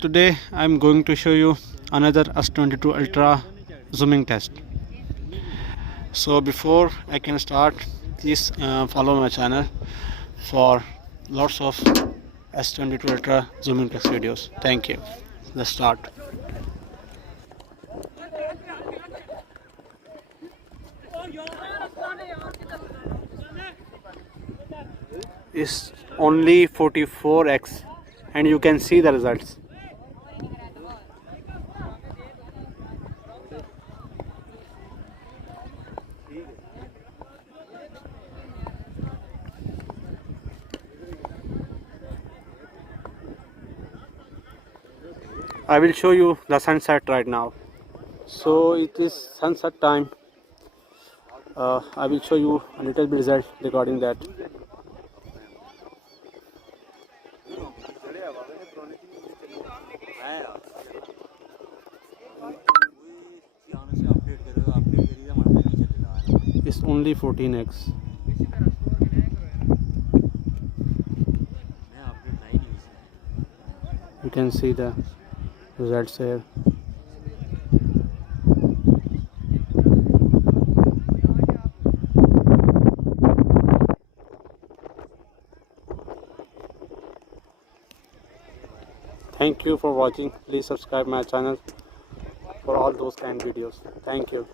Today I'm going to show you another s22 ultra zooming test. So before I can start, please follow my channel for lots of s22 ultra zooming test videos. Thank you. Let's start. It's only 44x and you can see the results. I will show you the sunset right now. So it is sunset time. I will show you a little bit result regarding that. It's only 14x. You can see the results here. Thank you for watching. Please subscribe my channel for all those kind videos. Thank you.